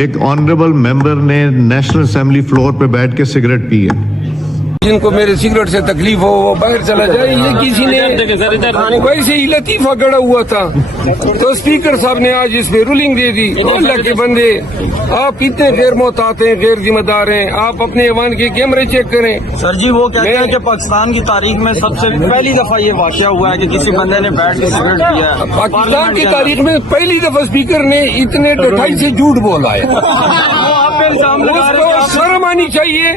ایک آنریبل ممبر نے national assembly floor پہ بیٹھ کے سگریٹ پی ہے. جن کو میرے سگریٹ سے تکلیف ہو وہ باہر چلا جائے. یہ کسی نے ویسے ہی لطیفہ گڑا ہوا تھا تو اسپیکر صاحب نے آج اس پہ رولنگ دے دی. اللہ کے بندے آپ اتنے غیر محتاط ہیں, غیر ذمہ دار ہیں. آپ اپنے ایوان کے کیمرے چیک کریں. سر جی وہ کہتے ہیں کہ پاکستان کی تاریخ میں سب سے پہلی دفعہ یہ واقعہ ہوا ہے کہ کسی بندے نے بیٹھ کے سگریٹ پیا ہے. پاکستان کی تاریخ میں پہلی دفعہ اسپیکر نے اتنے ڈٹائی سے جھوٹ بولا ہے. اس کو شرم آنی چاہیے.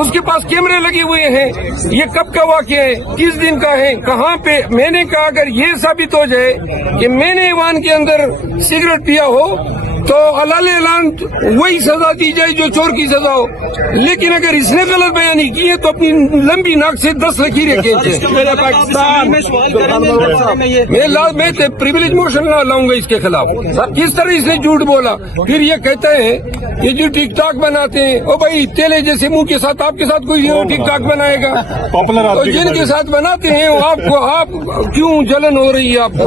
اس کے پاس کیمرے لگے ہوئے ہیں. یہ کب کا واقعہ ہے, کس دن کا ہے, کہاں پہ؟ میں نے کہا اگر یہ ثابت ہو جائے کہ میں نے ایوان کے اندر سگریٹ پیا ہو تو علال اعلان وہی سزا دی جائے جو چور کی سزا ہو. لیکن اگر اس نے غلط بیانی کی ہے تو اپنی لمبی ناک سے 10 لکیریں کھینچے. میں پریویلیج موشن لاؤں گا اس کے خلاف. کس طرح اس نے جھوٹ بولا. پھر یہ کہتا ہے کہ جو ٹک ٹاک بناتے ہیں, او بھائی تیلے جیسے منہ کے ساتھ آپ کے ساتھ کوئی ٹک ٹاک بنائے گا؟ تو جن کے ساتھ بناتے ہیں آپ کیوں جلن ہو رہی ہے آپ کو؟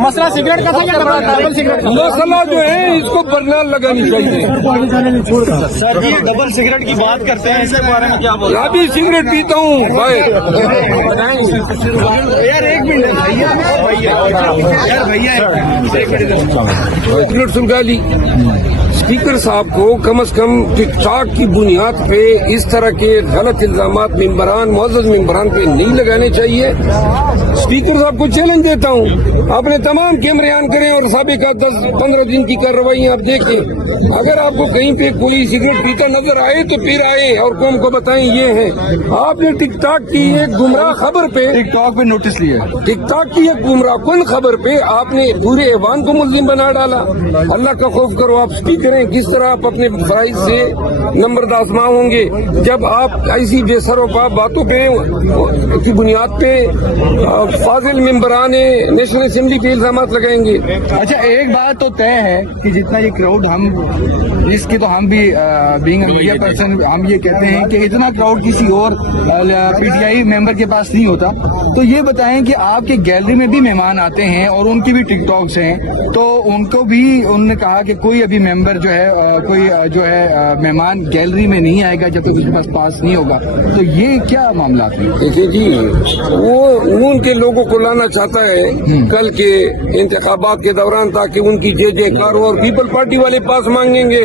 مسئلہ سگریٹ کا تھا. مسئلہ جو ہے اس کو برنال لگانی چاہیے. سر جی ڈبل سگریٹ کی بات کرتے ہیں, اس کے بارے میں کیا بولیں؟ ابھی سگریٹ پیتا ہوں بھائی. سگریٹ سلگا لی. اسپیکر صاحب کو کم از کم ٹک ٹاک کی بنیاد پہ اس طرح کے غلط الزامات معزز ممبران پہ نہیں لگانے چاہیے. اسپیکر صاحب کو چیلنج دیتا ہوں, اپنے تمام کیمرے آن کریں اور سابقہ 10-15 دن کی کارروائیاں آپ دیکھیں. اگر آپ کو کہیں پہ کوئی سگریٹ پیتا نظر آئے تو پھر آئے اور قوم کو بتائیں یہ ہے. آپ نے ٹک ٹاک کی ایک گمراہ خبر پہ ٹک ٹاک پہ نوٹس لیا. ٹک ٹاک کی ایک گمراہ کن خبر پہ آپ نے پورے ایوان کو ملزم بنا ڈالا. اللہ کا خوف کرو. آپ اسپیکر ہیں, کس طرح آپ اپنے فرائض سے نمبردازماں ہوں گے جب آپ ایسی بے سر و پا باتوں پہ کی بنیاد پہ فاضل ممبران نیشنل اسمبلی پہ الزامات لگائیں گے. اچھا ایک بات تو طے ہے کہ جتنا یہ کراؤڈ اس کی تو ہم بھی بینگ اے میڈیا پرسن ہم یہ کہتے ہیں کہ اتنا کراؤڈ کسی اور پی ٹی آئی ممبر کے پاس نہیں ہوتا. تو یہ بتائیں کہ آپ کے گیلری میں بھی مہمان آتے ہیں اور ان کی بھی ٹک ٹاکس ہیں, تو ان کو بھی انہوں نے کہا کہ کوئی ابھی ممبر جو ہے کوئی جو ہے مہمان گیلری میں نہیں آئے گا جب تک اس کے پاس پاس نہیں ہوگا. تو یہ کیا معاملات ہیں؟ دیکھیے جی, وہ ان کے لوگوں کو لانا چاہتا ہے کل کے انتخابات کے دوران تاکہ ان کی جے کارو اور پیپل پارٹی والے پاس مانگیں گے.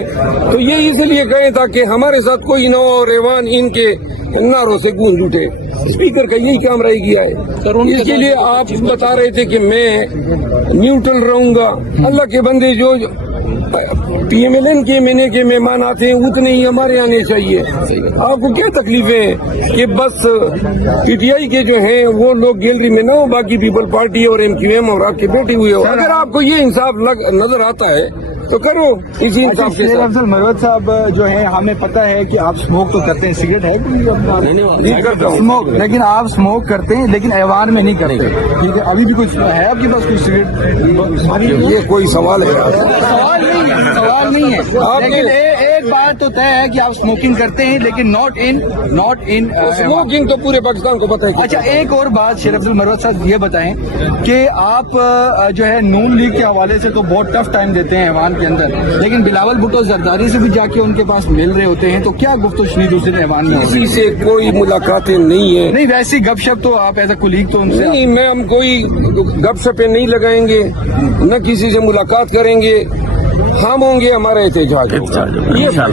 تو یہ اس لیے کہیں تاکہ ہمارے ساتھ کوئی نہ ہو اور ایوان ان کے نعروں سے گونج اٹھے. اسپیکر کا یہی کام رہ گیا ہے. اس کے لیے آپ بتا رہے تھے کہ میں نیوٹرل رہوں گا. اللہ کے بندے جو پی ایم ایل این کے ایم کے مہمان آتے ہیں اتنے ہی ہمارے آنے چاہیے. آپ کو کیا تکلیف ہے کہ بس پی ٹی آئی کے جو ہیں وہ لوگ گیلری میں نہ ہو, باقی پیپل پارٹی اور ایم کیو ایم اور آپ کے بیٹھے ہوئے ہو. اگر آپ کو یہ انصاف نظر آتا ہے تو کرو اسی انصاف کے ساتھ. افضل مروت صاحب جو ہیں ہمیں پتہ ہے کہ آپ اسموک تو کرتے ہیں, سگریٹ ہے نہیں کرتا ہوں اسموک, لیکن آپ اسموک کرتے ہیں لیکن ایوان میں نہیں کرتے. ٹھیک ہے, ابھی بھی کچھ ہے آپ کے پاس کوئی سگریٹ؟ یہ کوئی سوال ہے؟ سوال نہیں ہے. لیکن ایک بات تو طے ہے کہ آپ اسموکنگ کرتے ہیں لیکن ناٹ ان اسموکنگ تو پورے پاکستان کو پتہ ہے. اچھا ایک اور بات شیر افضل مروت صاحب یہ بتائیں کہ آپ جو ہے نون لیگ کے حوالے سے تو بہت ٹف ٹائم دیتے ہیں ایوان کے اندر, لیکن بلاول بھٹو زرداری سے بھی جا کے ان کے پاس مل رہے ہوتے ہیں, تو کیا گفت و شنید اسے ایوان میں؟ کسی سے کوئی ملاقاتیں نہیں ہیں. نہیں ویسی گپ شپ تو آپ ایز اے کولیگ تو ان سے نہیں, میں ہم کوئی گپ شپیں نہیں لگائیں گے, نہ کسی سے ملاقات کریں گے. ہم ہوں گے ہمارا احتجاج.